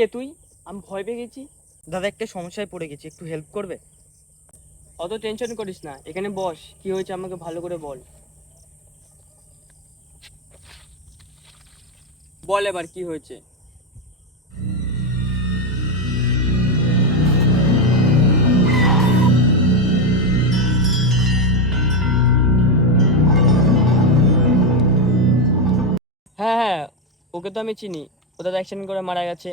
কে তুই? আমি ভয় পেয়ে গেছি। দাদা একটা সমস্যায় পড়ে গেছি, একটু হেল্প করবে? অত টেনশন করিস না, এখানে বস। কি হয়েছে আমাকে ভালো করে বল। বল এবার কি হয়েছে। হ্যাঁ হ্যাঁ, ওকে তো আমি চিনি। ও দাদা অ্যাক্সিডেন্ট করে মারা গেছে।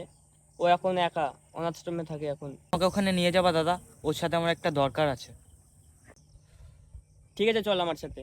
ও এখন একা অনাথ আশ্রমে থাকে এখন। আমাকে ওখানে নিয়ে যাবা দাদা, ওর সাথে আমার একটা দরকার আছে। ঠিক আছে, চল আমার সাথে।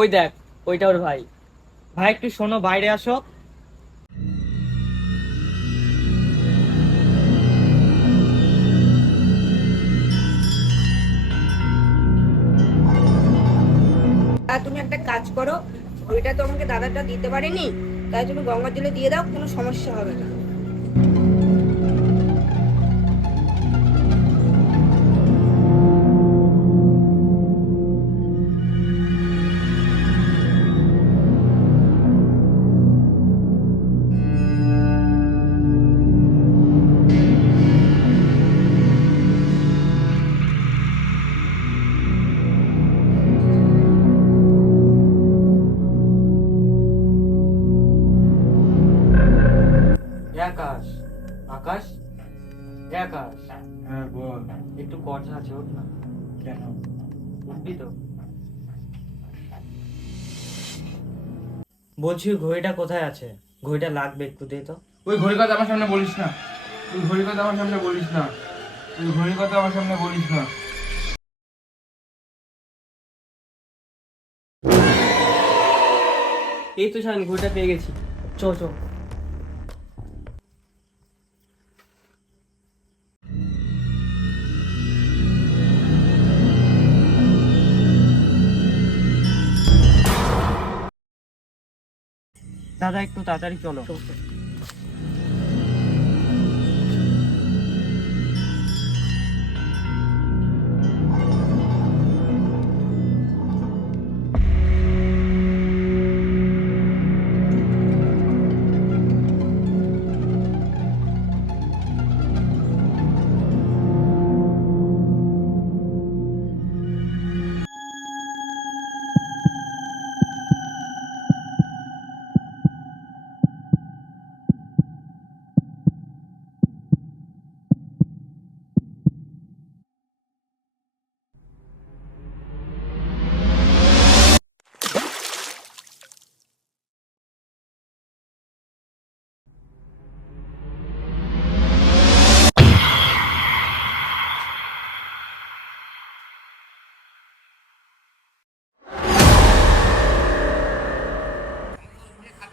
ওই দেখ, ওইটা ওর ভাই। ভাই একটু শোনো, বাইরে আসো। তুমি একটা কাজ করো, ওইটা তো আমাকে দাদাটা দিতে পারেনি, তাই তুমি গঙ্গার জলে দিয়ে দাও, কোনো সমস্যা হবে না। আকাশ, আকাশ, আকাশ। হ্যাঁ বল। একটু কথা আছে, ওঠ না। কেন? উঠবি তো? বলছি ঘড়িটা কোথায় আছে? ঘড়িটা লাগবে, একটু দে তো। ওই ঘড়ির কথা আমার সামনে বলিস না। ওই ঘড়ির কথা আমার সামনে বলিস না। ওই ঘড়ির কথা আমার সামনে বলিস না। এই তো শান, ঘড়িটা পেয়ে গেছি। চ চ। দাদা একটু তাড়াতাড়ি চলো।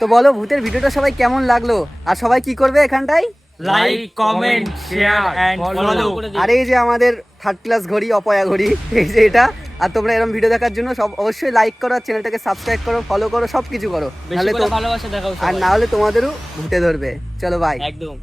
তো বলো, ভূতের ভিডিওটা সবাই কেমন লাগলো, আর সবাই কি করবে এখানটায়? Like, comment, share and follow. আর এই যে আমাদের থার্ড ক্লাস ঘড়ি, অপয়া ঘড়ি, এই যে এটা। আর তোমরা এরকম ভিডিও দেখার জন্য সব অবশ্যই লাইক করো, আর চ্যানেলটাকে সাবস্ক্রাইব করো, ফলো করো, সব কিছু করো। বেশি নাহলে করে তো ভালোবাসা দেখাও আর সবাই। না হলে তোমাদেরও ভূতে ধরবে। চলো বাই। একদম।